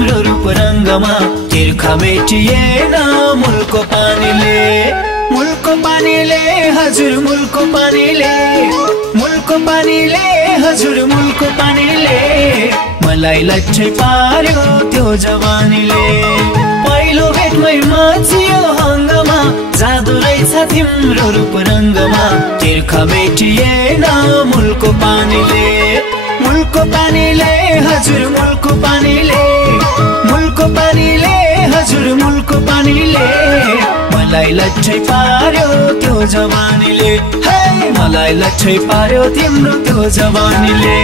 तिम्रो रूप रंगमा तिर्खा मेटिएन मूलको पानीले हजुर मूलको पानीले हजुर मूलको पानीले मलाई लट्ठै पार्यो त्यो जवानीले पहिलो भेटमै मचियो हंगमा जादु रहेछ तिम्रो रूप रंगमा तिर्खा मेटिएन मूलको पानीले हजुर मूलको पानीले हजुर मूलको पानीले मलाई लट्ठै पार्यो त्यो जवानीले मलाई लट्ठै पार्यो तिम्रो त्यो जवानीले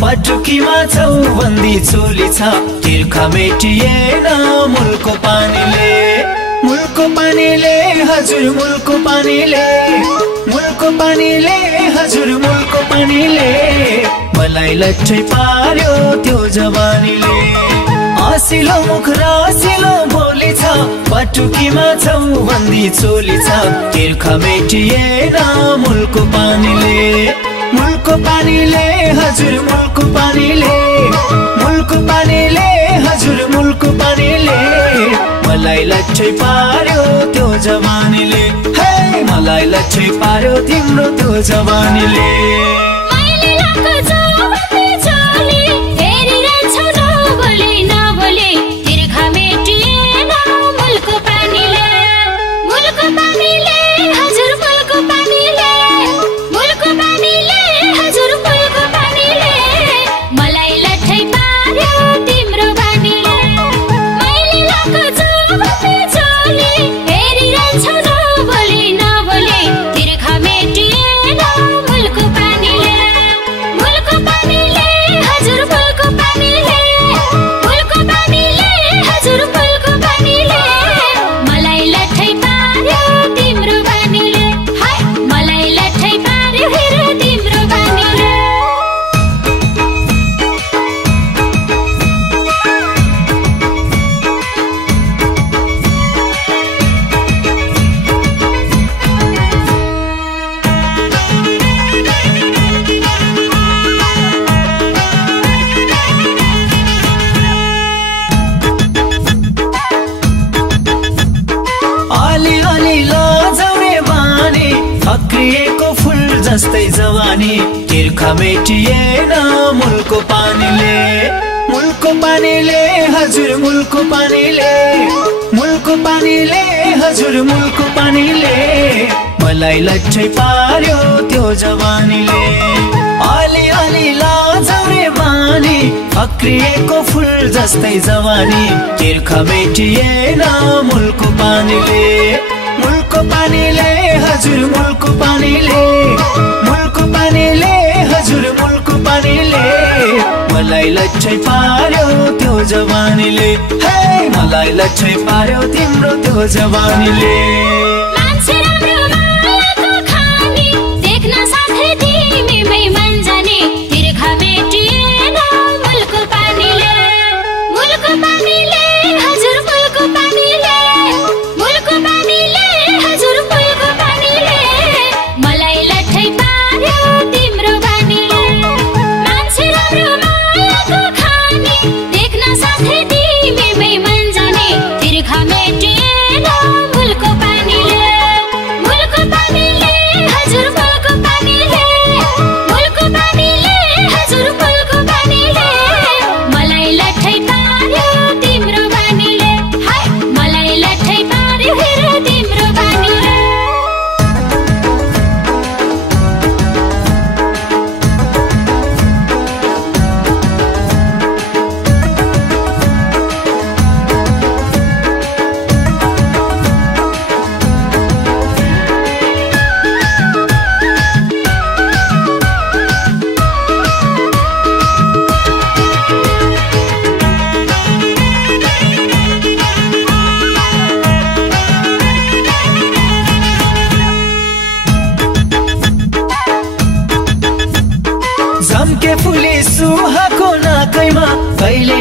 पटुकीमा चौबन्दी चोली छ तिर्खा मेटिएन मूलको पानीले हजुर मूलको पानीले मलाई लट्ठै पार्यो त्यो जवानीले आसिलो मुख र आसिलो बोली छ पटुकीमा चौबन्दी चोली छ तिर्खा मेटिएन मूलको पानीले हजुर मूलको पानीले मलाई लट्ठै पार्यो त्यो जवानीले मलाई लट्ठै पार्यो तिम्रो त्यो जवानीले फक्रिएको फूल जस्तै जवानी तिर्खा मेटिएन मूलको पानीले हजुर मूलको पानीले मलाई लट्ठै पार्यो त्यो जवानीले अलि लाजौरे बानी फक्रिएको फूल जस्तै जवानी तिर्खा मेटिएन मूलको पानीले हजुर मूलको पानीले मलाई लट्ठै पार्यो त्यो जवानीले मलाई लट्ठै पार्यो तिम्रो त्यो जवानीले हजुर मूलको पानीले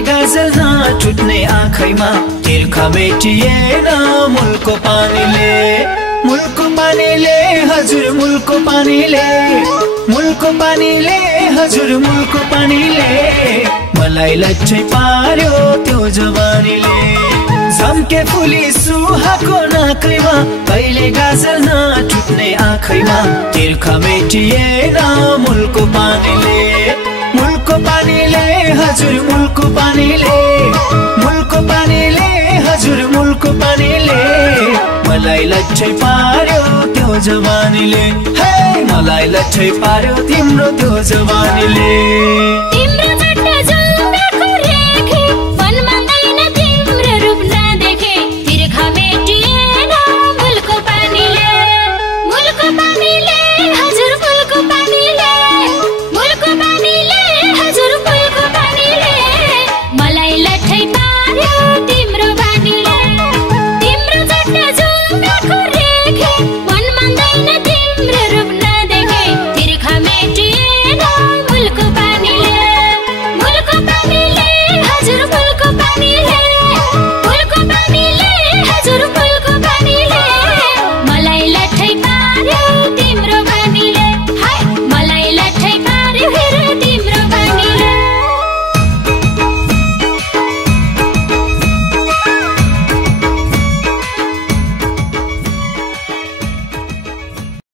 गाजल नछुट्ने आँखैमा तिर्खा मेटिएन मूलको पानीले मूलको पानीले हजुर मूलको पानीले मूलको पानीले हजुर मूलको पानीले मलाई लच्छै पार्यो त्यो जवानीले झम्के फुली सुहाको नाकैमा कहिले गाजल नछुट्ने आँखैमा तिर्खा मेटिएन मूलको पानीले मूलको पानीले हजुर मूलको पानीले मूलको पानीले हजुर मूलको पानीले मलाई लच्छै पार्यो त्यो जवानीले हे मलाई लच्छै पार्यो तिम्रो त्यो जवानीले